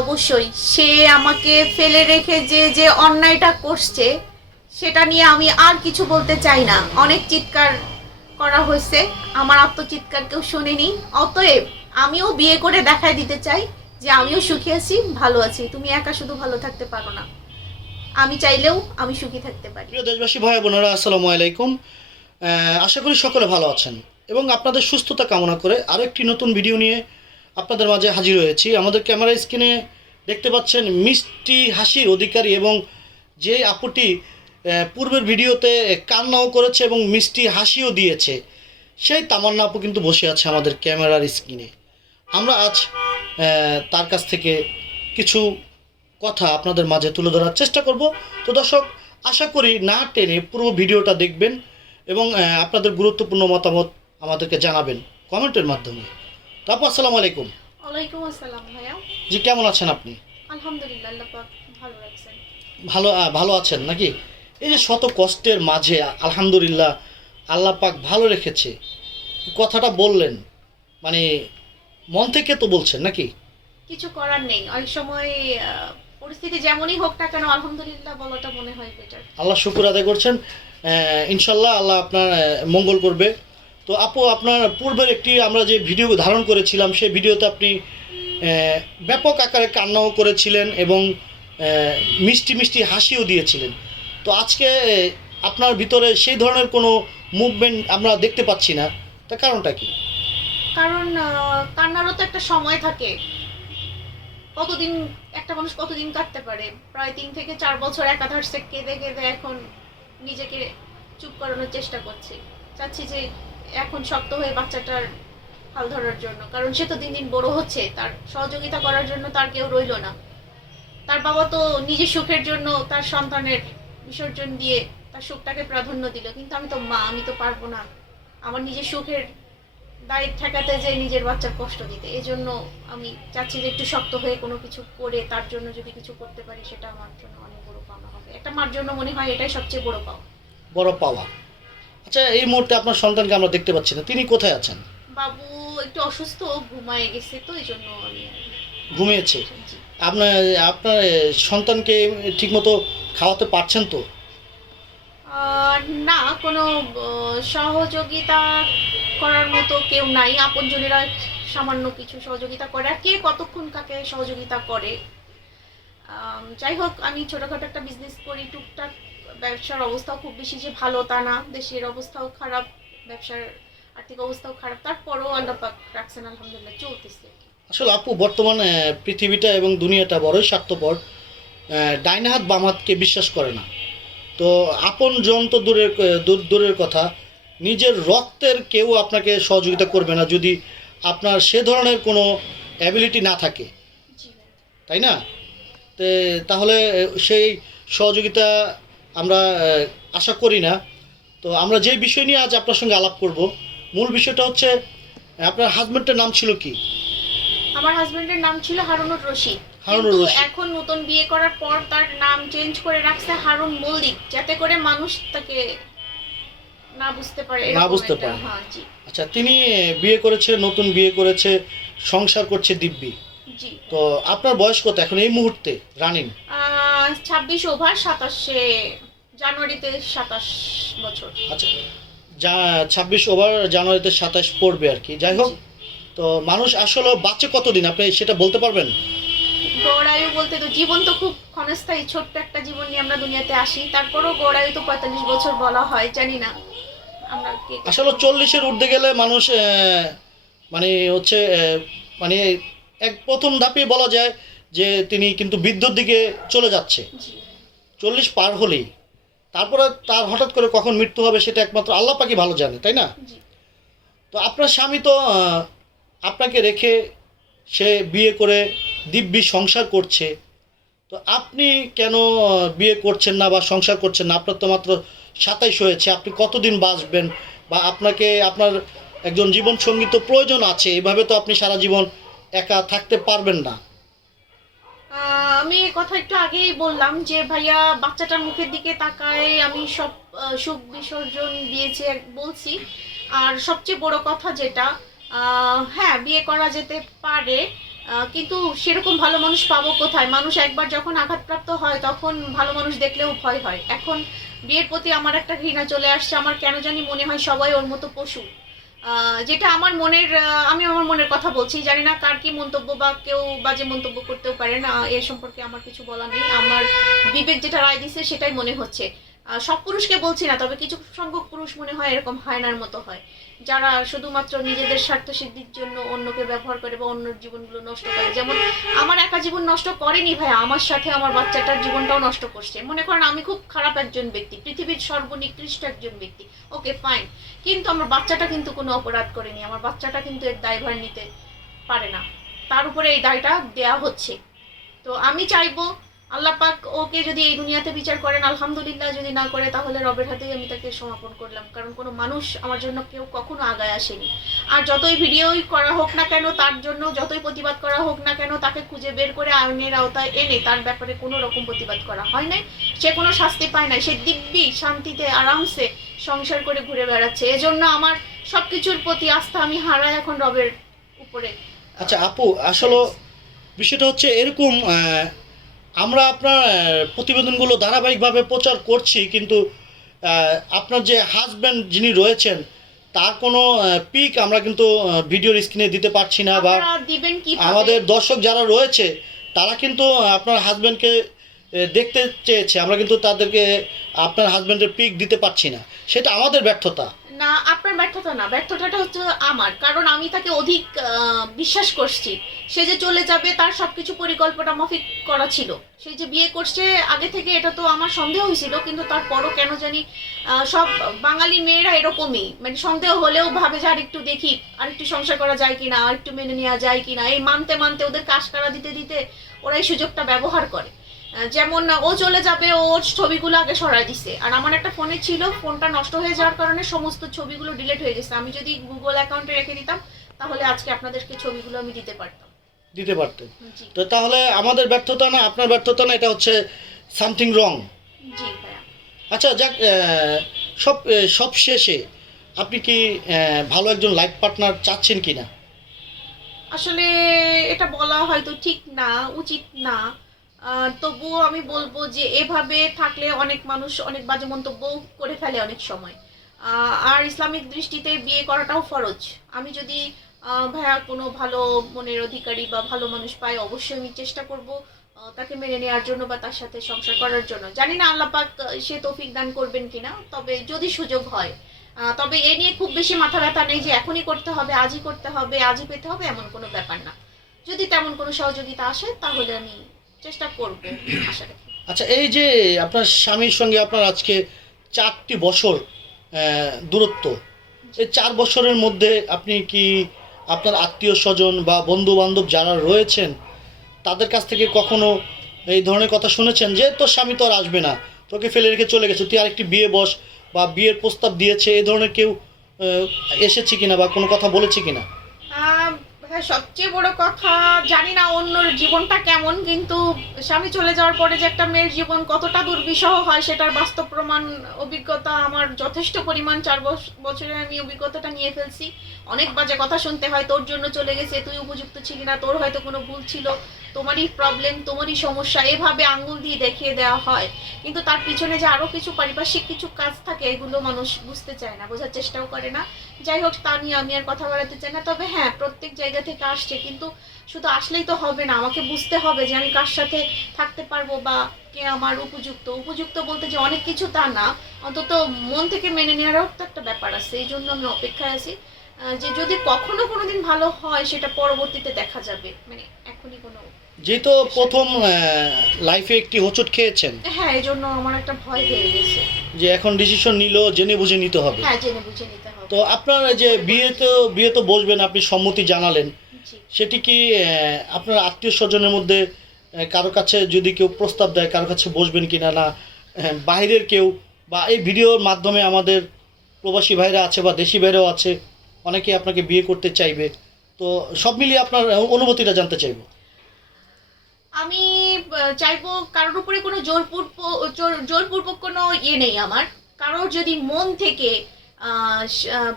অবশ্যই। সে আমাকে ফেলে রেখে যে যে অন্যায়টা করছে, সেটা নিয়ে আমি আর কিছু বলতে চাই না। অনেক চিৎকার করা হয়েছে। আমার আত্মচিৎকার কেউ শোনেনি। অতএব আমিও বিয়ে করে দেখাই দিতে চাই যে আমিও সুখী আছি, ভালো আছি। তুমি একা শুধু ভালো থাকতে পারো না। আমি চাইলেও আমি সুখী থাকতে পারি। প্রিয় দেশবাসী, ভাই বোনেরা, আসসালামু আলাইকুম। আশা করি সকলে ভালো আছেন। এবং আপনাদের সুস্থতা কামনা করে আরও একটি নতুন ভিডিও নিয়ে আপনাদের মাঝে হাজির হয়েছি। আমাদের ক্যামেরা স্ক্রিনে দেখতে পাচ্ছেন মিষ্টি হাসির অধিকারী এবং যে আপুটি পূর্বের ভিডিওতে কান্নাও করেছে এবং মিষ্টি হাসিও দিয়েছে, সেই তামান্না আপু কিন্তু বসে আছে আমাদের ক্যামেরার স্ক্রিনে। আমরা আজ তার কাছ থেকে কিছু কথা আপনাদের মাঝে তুলে ধরার চেষ্টা করব। তো দর্শক, আশা করি না টেনে পুরো ভিডিওটা দেখবেন এবং আপনাদের গুরুত্বপূর্ণ মতামত আমাদেরকে জানাবেন কমেন্টের মাধ্যমে। আপু আসসালামু আলাইকুম। ওয়ালাইকুম আসসালাম ভাইয়া। জি কেমন আছেন আপনি? আলহামদুলিল্লাহ আল্লাহ পাক ভালো রাখছেন। ভালো ভালো আছেন নাকি? এই যে শত কষ্টের মাঝে আলহামদুলিল্লাহ আল্লাহ পাক ভালো রেখেছে। কথাটা বললেন মানে মন থেকে তো বলছেন নাকি? কিছু করার নেই অনেক সময় পরিস্থিতি যেমনই হোক না কেন আলহামদুলিল্লাহ বলাটা মনে হয় বেটার আল্লাহ শুকুর আদায় করছেন। ইনশাল্লাহ আল্লাহ আপনার মঙ্গল করবে। তো আপু, আপনার পূর্বের একটি আমরা যে ভিডিও ধারণ করেছিলাম, সেই ভিডিওতে আপনি ব্যাপক আকারে কান্নাও করেছিলেন এবং মিষ্টি মিষ্টি হাসিও দিয়েছিলেন। তো আজকে আপনার ভিতরে সেই ধরনের কোনো মুভমেন্ট আমরা দেখতে পাচ্ছি না। তার কারণটা কি? কারণ কান্নারও তো একটা সময় থাকে। কতদিন, একটা মানুষ কতদিন কাটতে পারে? প্রায় তিন থেকে চার বছর একাধার সে কেঁদে কেঁদে এখন নিজেকে চুপ করানোর চেষ্টা করছি। চাচ্ছি যে এখন শক্ত হয়ে বাচ্চাটার হাল ধরার জন্য। কারণ সে তো দিন দিন বড় হচ্ছে, তার সহযোগিতা করার জন্য তার কেউ রইল না। তার বাবা তো নিজের সুখের জন্য তার সন্তানের বিসর্জন দিয়ে তার সুখটাকে প্রাধান্য দিল। কিন্তু আমি তো মা, আমি তো পারব না। আমার নিজের সুখের দায়িত্ব ঠেকাতে যে নিজের বাচ্চার কষ্ট দিতে। এই জন্য আমি চাচ্ছি যে একটু শক্ত হয়ে কোনো কিছু করে তার জন্য যদি কিছু করতে পারি, সেটা আমার জন্য অনেক বড় পাওনা হবে। একটা মার জন্য মনে হয় এটাই সবচেয়ে বড় পাওয়া বড় পাওয়া। আচ্ছা এই মুহূর্তে আপনার সন্তানকে আমরা দেখতে পাচ্ছি না। তিনি কোথায় আছেন? বাবু একটু অসুস্থ ঘুমায় গেছে তো এই জন্য আমি ঘুমিয়েছে? আপনার আপনার সন্তানকে ঠিকমতো খাওয়াতে পারছেন তো? আহ, না কোনো আহ, সহযোগিতা করার মতো কেউ নাই। আপনজনেরা সামান্য কিছু সহযোগিতা করে। আর কে কতক্ষণ কাকে সহযোগিতা করে? আম, যাই হোক আমি ছোটখাটো একটা বিজনেস করি টুকটাক। ব্যবসার অবস্থাও খুব বেশি যে ভালো তা না। দেশের অবস্থাও খারাপ ব্যবসার আর্থিক অবস্থাও খারাপ তারপরও আল্লাহ পাক রাখছেন আলহামদুলিল্লাহ চলতেছে। আসলে আপু বর্তমানে পৃথিবীটা এবং দুনিয়াটা বড়ই স্বার্থপর। ডাইন হাত বাম হাতকে বিশ্বাস করে না। তো আপন জন তো দূরের দূর- দূরের কথা। নিজের রক্তের কেউ আপনাকে সহযোগিতা করবে না যদি আপনার সে ধরনের কোনো অ্যাবিলিটি না থাকে। তাই না? তাহলে সেই সহযোগিতা আমরা আশা করি না। তো আমরা যে বিষয় নিয়ে আজ আপনার সঙ্গে আলাপ করব মূল বিষয়টা হচ্ছে আপনার হাজব্যান্ডের নাম ছিল কি? আমার হাজবেন্ডের নাম ছিল হারুনুর রশিদ। কিন্তু। এখন নতুন বিয়ে করার পর তার নাম চেঞ্জ করে রাখছে হারুন মল্লিক যাতে করে মানুষ তাকে না বুঝতে পারে না বুঝতে পারে। হ্যাঁ আচ্ছা তিনি বিয়ে করেছে নতুন বিয়ে করেছে সংসার করছে দিব্যি। জি। তো আপনার বয়স কত এখন এই মুহূর্তে? রানিং। ছাব্বিশ ওভার সাতাশে জানুয়ারিতে সাতাশ বছর। আচ্ছা যা ছাব্বিশ ওভার জানুয়ারিতে সাতাশ পড়বে আর কি। যাই হোক তো মানুষ আসলে বাঁচে কতদিন? আপনি সেটা বলতে পারবেন? গৌড়ায়ু বলতে তো জীবন তো খুব ক্ষণস্থায়ী ছোট্ট একটা জীবন নিয়ে আমরা দুনিয়াতে আসি। তারপরও গৌড়ায়ু তো পঁয়তাল্লিশ বছর বলা হয় জানি না। আমরা কে আসলে চল্লিশের ঊর্ধ্বে গেলে মানুষ আহ, মানে হচ্ছে মানে এক প্রথম ধাপে বলা যায় যে তিনি কিন্তু বৃদ্ধর দিকে চলে যাচ্ছে। চল্লিশ পার হলেই। তারপরে তার হঠাৎ করে কখন মৃত্যু হবে সেটা একমাত্র আল্লাহ পাকি ভালো জানে তাই না? তো আপনার স্বামী তো আপনাকে রেখে সে বিয়ে করে দিব্যি সংসার করছে। তো আপনি কেন বিয়ে করছেন না বা সংসার করছেন না? আপনার তো মাত্র সাতাইশ হয়েছে। আপনি কতদিন বাঁচবেন? বা আপনাকে আপনার একজন জীবন সঙ্গী তো প্রয়োজন আছে। এভাবে তো আপনি সারা জীবন একা থাকতে পারবেন না। আমি কথা একটু আগেই বললাম যে ভাইয়া বাচ্চাটার মুখের দিকে তাকায়, আমি সব সুখ বিসর্জন দিয়েছি বলছি। আর সবচেয়ে বড় কথা যেটা হ্যাঁ বিয়ে করা যেতে পারে কিন্তু সেরকম ভালো মানুষ পাবো কোথায়? মানুষ একবার যখন আঘাতপ্রাপ্ত হয়, তখন ভালো মানুষ দেখলেও ভয় হয়। এখন বিয়ের প্রতি আমার একটা ঘৃণা চলে আসছে, আমার কেন জানি মনে হয় সবাই ওর মতো পশু। যেটা আমার মনের আমি আমার মনের কথা বলছি। জানি না কার কি মন্তব্য বা কেউ বাজে মন্তব্য করতেও পারে না। এ সম্পর্কে আমার কিছু বলা নেই। আমার বিবেক যেটা রায় দিছে সেটাই মনে হচ্ছে। সব পুরুষকে বলছি না, তবে কিছু সংখ্যক পুরুষ মনে হয় এরকম হায়নার মতো হয়, যারা শুধুমাত্র নিজেদের স্বার্থ সিদ্ধির জন্য অন্যকে ব্যবহার করে বা অন্যের জীবনগুলো নষ্ট করে। যেমন আমার একা জীবন নষ্ট করেনি ভাই আমার সাথে আমার বাচ্চাটার জীবনটাও নষ্ট করছে। মনে করেন আমি খুব খারাপ একজন ব্যক্তি, পৃথিবীর সর্বনিকৃষ্ট একজন ব্যক্তি। ওকে ফাইন কিন্তু আমার বাচ্চাটা কিন্তু কোনো অপরাধ করেনি, আমার বাচ্চাটা কিন্তু এর দায়ভার নিতে পারে না। তার উপরে এই দায়টা দেয়া হচ্ছে। তো আমি চাইব আল্লাহ পাক ওকে যদি এই দুনিয়াতে বিচার করেন, আলহামদুলিল্লাহ যদি না করে, তাহলে রবের হাতেই আমি তাকে সমাপন করলাম। কারণ কোনো মানুষ আমার জন্য কেউ কখনো আগায় আসেনি। আর যতই ভিডিওই করা হোক না কেন, তার জন্য যতই প্রতিবাদ করা হোক না কেন, তাকে খুঁজে বের করে আইনের আওতায় এনে তার ব্যাপারে কোনো রকম প্রতিবাদ করা হয় নাই। সে কোনো শাস্তি পায় নাই। সে দিব্যি শান্তিতে, আরামসে সংসার করে ঘুরে বেড়াচ্ছে। এজন্য আমার সব কিছুর প্রতি আস্থা আমি হারাই এখন রবের উপরে। আচ্ছা আপু, আসলে বিষয়টা হচ্ছে এরকম আমরা আপনার প্রতিবেদনগুলো ধারাবাহিকভাবে প্রচার করছি কিন্তু আপনার যে হাজব্যান্ড যিনি রয়েছেন তার কোনো পিক আমরা কিন্তু ভিডিওর স্ক্রিনে দিতে পারছি না বা আমাদের দর্শক যারা রয়েছে তারা কিন্তু আপনার হাজব্যান্ডকে দেখতে চেয়েছে। আমরা কিন্তু তাদেরকে আপনার হাজব্যান্ডের পিক দিতে পারছি না। সেটা আমাদের ব্যর্থতা। না, আপনার ব্যর্থতা না, ব্যর্থতাটা হচ্ছে আমার, কারণ আমি তাকে অধিক বিশ্বাস করছি। সে যে চলে যাবে, তার সবকিছু পরিকল্পনা মাফিক করা ছিল। সে যে বিয়ে করছে, আগে থেকে এটা তো আমার সন্দেহ হয়েছিল, কিন্তু তারপরও কেন জানি সব বাঙালি মেয়েরা এরকমই। মানে সন্দেহ হলেও ভাবে যে আরেকটু দেখি, আরেকটু সংসার করা যায় কিনা, আরেকটু মেনে নেওয়া যায় কিনা, এই মানতে মানতে ওদের কাজ কারা দিতে দিতে ওরা এই সুযোগটা ব্যবহার করে। যেমন ও চলে যাবে ওর ছবিগুলো আগে সরাই দিছে। আর আমার একটা ফোনে ছিল ফোনটা নষ্ট হয়ে যাওয়ার কারণে সমস্ত ছবিগুলো ডিলিট হয়ে গেছে। আমি যদি গুগল অ্যাকাউন্টে রেখে দিতাম তাহলে আজকে আপনাদেরকে ছবিগুলো আমি দিতে পারতাম। দিতে পারতেন। তো তাহলে আমাদের ব্যর্থতা না আপনার ব্যর্থতা না এটা হচ্ছে সামথিং রং জি আচ্ছা যাক সব সব শেষে আপনি কি ভালো একজন লাইফ পার্টনার চাচ্ছেন কি না আসলে এটা বলা হয়তো ঠিক না উচিত না। তবুও আমি বলব যে এভাবে থাকলে অনেক মানুষ অনেক বাজে মন্তব্য করে ফেলে অনেক সময়। আর ইসলামিক দৃষ্টিতে বিয়ে করাটাও ফরজ। আমি যদি ভাইয়া কোনো ভালো মনের অধিকারী বা ভালো মানুষ পাই অবশ্যই আমি চেষ্টা করব তাকে মেনে নেওয়ার জন্য বা তার সাথে সংসার করার জন্য। জানি না আল্লাহ পাক আহ, সে তৌফিক দান করবেন কিনা তবে যদি সুযোগ হয় তবে এ নিয়ে খুব বেশি মাথা ব্যথা নেই যে এখনই করতে হবে আজই করতে হবে আজই পেতে হবে এমন কোনো ব্যাপার না। যদি তেমন কোনো সহযোগিতা আসে তাহলে আমি চেষ্টা করব আচ্ছা এই যে আপনার স্বামীর সঙ্গে আপনার আজকে চারটি বছর দূরত্ব, এই চার বছরের মধ্যে আপনি কি আপনার আত্মীয় স্বজন বা বন্ধু বান্ধব যারা রয়েছেন, তাদের কাছ থেকে কখনো এই ধরনের কথা শুনেছেন যে, তোর স্বামী তো আর আসবে না, তোকে ফেলে রেখে চলে গেছে, তুই আরেকটি বিয়ে বস বা বিয়ের প্রস্তাব দিয়েছে, এই ধরনের কেউ এসেছে কিনা বা কোনো কথা বলেছে কিনা? সবচেয়ে বড় কথা, জানি না অন্যর জীবনটা কেমন, কিন্তু স্বামী চলে যাওয়ার পরে যে একটা মেয়ের জীবন কতটা দুর্বিষহ হয়, সেটার বাস্তব প্রমাণ, অভিজ্ঞতা আমার যথেষ্ট পরিমাণ। চার বছ- বছরে আমি অভিজ্ঞতাটা নিয়ে ফেলছি। অনেক বাজে কথা শুনতে হয়, তোর জন্য চলে গেছে, তুই উপযুক্ত ছিলি না, তোর হয়তো কোনো ভুল ছিল, তোমারই প্রবলেম তোমারই সমস্যা, এভাবে আঙ্গুল দিয়ে দেখিয়ে দেওয়া হয়। কিন্তু তার পিছনে যে আরও কিছু পারিপার্শ্বিক কিছু কাজ থাকে, এগুলো মানুষ বুঝতে চায় না, বোঝার চেষ্টাও করে না। যাই হোক, তা নিয়ে আমি আর কথা বলাতে চাই না। তবে হ্যাঁ প্রত্যেক জায়গা থেকে আসছে, কিন্তু শুধু আসলেই তো হবে না, আমাকে বুঝতে হবে যে আমি কার সাথে থাকতে পারব বা কে আমার উপযুক্ত। উপযুক্ত বলতে যে অনেক কিছু তা না, অন্তত মন থেকে মেনে নেওয়ারও তো একটা ব্যাপার আছে, এই জন্য আমি অপেক্ষায় আছি। যে যদি কখনো কোনোদিন ভালো হয় সেটা পরবর্তীতে দেখা যাবে। মানে এখনই কোনো যেহেতু প্রথম লাইফে একটি হোঁচট খেয়েছেন। হ্যাঁ এই জন্য আমার একটা ভয় হয়ে গেছে। যে এখন ডিসিশন নিল জেনে বুঝে নিতে হবে। হ্যাঁ জেনে বুঝে নিতে হবে। তো আপনার যে বিয়ে তো বিয়ে তো বসবেন আপনি সম্মতি জানালেন সেটি কি আপনার আত্মীয় স্বজনের মধ্যে কারও কাছে যদি কেউ প্রস্তাব দেয় কারও কাছে বসবেন কি না না বাইরের কেউ বা এই ভিডিওর মাধ্যমে আমাদের প্রবাসী ভাইরা আছে বা দেশি ভাইরাও আছে অনেকে আপনাকে বিয়ে করতে চাইবে। তো সব মিলিয়ে আপনার অনুভূতিটা জানতে চাইব। আমি চাইব কারোর উপরে কোনো জোরপূর্ব জোরপূর্বক কোনো ইয়ে নেই আমার। কারোর যদি মন থেকে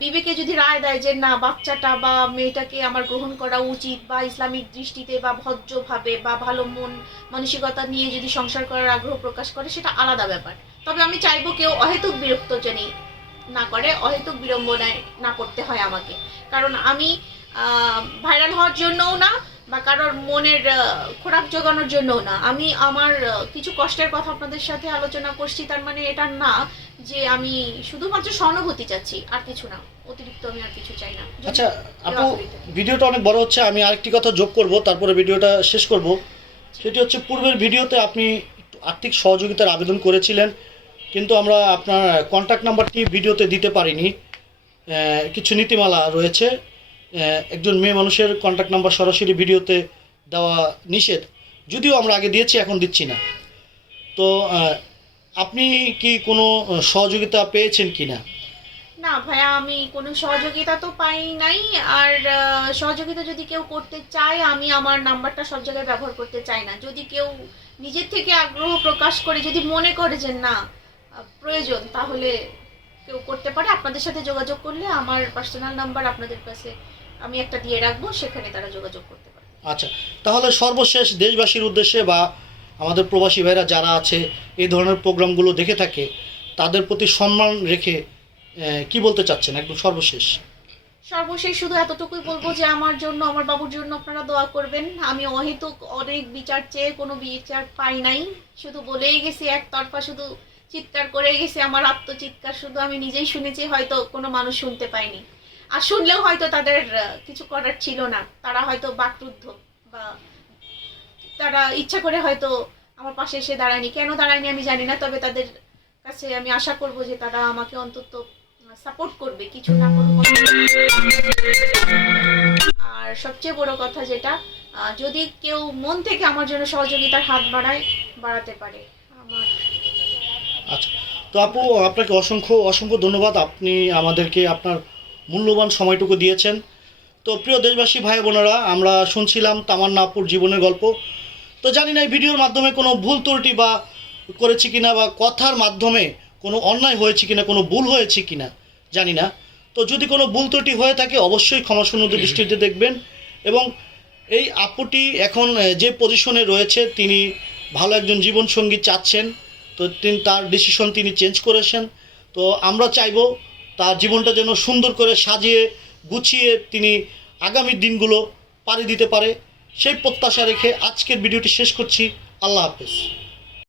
বিবেকে যদি রায় দেয় যে না, বাচ্চাটা বা মেয়েটাকে আমার গ্রহণ করা উচিত বা ইসলামিক দৃষ্টিতে বা ভদ্রভাবে বা ভালো মন, মানসিকতা নিয়ে যদি সংসার করার আগ্রহ প্রকাশ করে, সেটা আলাদা ব্যাপার। তবে আমি চাইব কেউ অহেতুক বিরক্ত জানি না করে অহেতুক বিড়ম্বনায় না পড়তে হয় আমাকে। কারণ আমি ভাইরাল হওয়ার জন্যও না বা কারোর মনের খোরাক জোগানোর জন্যও না। আমি আমার কিছু কষ্টের কথা আপনাদের সাথে আলোচনা করছি তার মানে এটা না যে আমি শুধুমাত্র সহানুভূতি চাচ্ছি আর কিছু না। অতিরিক্ত আমি আর কিছু চাই না। আচ্ছা আপু। ভিডিওটা অনেক বড় হচ্ছে আমি আরেকটি কথা যোগ করব তারপরে ভিডিওটা শেষ করব। সেটি হচ্ছে পূর্বের ভিডিওতে আপনি আর্থিক সহযোগিতার আবেদন করেছিলেন কিন্তু আমরা আপনার কন্ট্যাক্ট নাম্বারটি ভিডিওতে দিতে পারিনি। কিছু নীতিমালা রয়েছে। একজন মেয়ে মানুষের কন্ট্যাক্ট নাম্বার সরাসরি ভিডিওতে দেওয়া নিষেধ। যদিও আমরা আগে দিয়েছি, এখন দিচ্ছি না। তো আপনি কি কোনো সহযোগিতা পেয়েছেন কি না না ভাইয়া, আমি কোনো সহযোগিতা তো পাই নাই। আর সহযোগিতা যদি কেউ করতে চায়, আমি আমার নাম্বারটা সব জায়গায় ব্যবহার করতে চাই না। যদি কেউ নিজের থেকে আগ্রহ প্রকাশ করে, যদি মনে করে যে না প্রয়োজন তাহলে কেউ করতে পারে। আপনাদের সাথে যোগাযোগ করলে আমার পার্সোনাল নাম্বার আপনাদের কাছে আমি একটা দিয়ে রাখব সেখানে তারা যোগাযোগ করতে পারে। আচ্ছা তাহলে সর্বশেষ দেশবাসীর উদ্দেশ্যে বা আমাদের প্রবাসী ভাইরা যারা আছে এই ধরনের প্রোগ্রামগুলো দেখে থাকে তাদের প্রতি সম্মান রেখে কি বলতে চাচ্ছেন? একদম সর্বশেষ। সর্বশেষ শুধু এতটুকুই বলব যে আমার জন্য আমার বাবুর জন্য আপনারা দোয়া করবেন। আমি অহেতুক অনেক বিচার চেয়ে কোনো বিচার পাই নাই। শুধু বলেই গেছি একতরফা শুধু চিৎকার করে গেছে, আমার আত্মচিৎকার শুধু আমি নিজেই শুনেছি, হয়তো কোনো মানুষ শুনতে পায়নি। আর শুনলেও হয়তো তাদের কিছু করার ছিল না। তারা হয়তো বাকরুদ্ধ বা তারা ইচ্ছা করে হয়তো আমার পাশে এসে দাঁড়ায়নি। কেন দাঁড়ায়নি আমি জানি না, তবে তাদের কাছে আমি আশা করব যে তারা আমাকে অন্তত সাপোর্ট করবে, কিছু না করুক। আর সবচেয়ে বড় কথা যেটা যদি কেউ মন থেকে আমার জন্য সহযোগিতার হাত বাড়ায়, বাড়াতে পারে। আচ্ছা। তো আপু, আপনাকে অসংখ্য অসংখ্য ধন্যবাদ। আপনি আমাদেরকে আপনার মূল্যবান সময়টুকু দিয়েছেন। তো প্রিয় দেশবাসী, ভাই বোনেরা, আমরা শুনছিলাম তামান্না আপুর জীবনের গল্প। তো জানি না, এই ভিডিওর মাধ্যমে কোনো ভুল ত্রুটি বা করেছি কিনা বা কথার মাধ্যমে কোনো অন্যায় হয়েছে কিনা, কোনো ভুল হয়েছে কিনা, জানি না। তো যদি কোনো ভুল ত্রুটি হয়ে থাকে, অবশ্যই ক্ষমাসুন্দর দৃষ্টিতে দেখবেন। এবং এই আপুটি এখন যে পজিশনে রয়েছে, তিনি ভালো একজন জীবনসঙ্গী চাচ্ছেন। তো তিনি, তার ডিসিশন তিনি চেঞ্জ করেছেন। তো আমরা চাইব তার জীবনটা যেন সুন্দর করে সাজিয়ে, গুছিয়ে তিনি আগামী দিনগুলো পাড়ি দিতে পারে। সেই প্রত্যাশা রেখে আজকের ভিডিওটি শেষ করছি। আল্লাহ হাফেজ।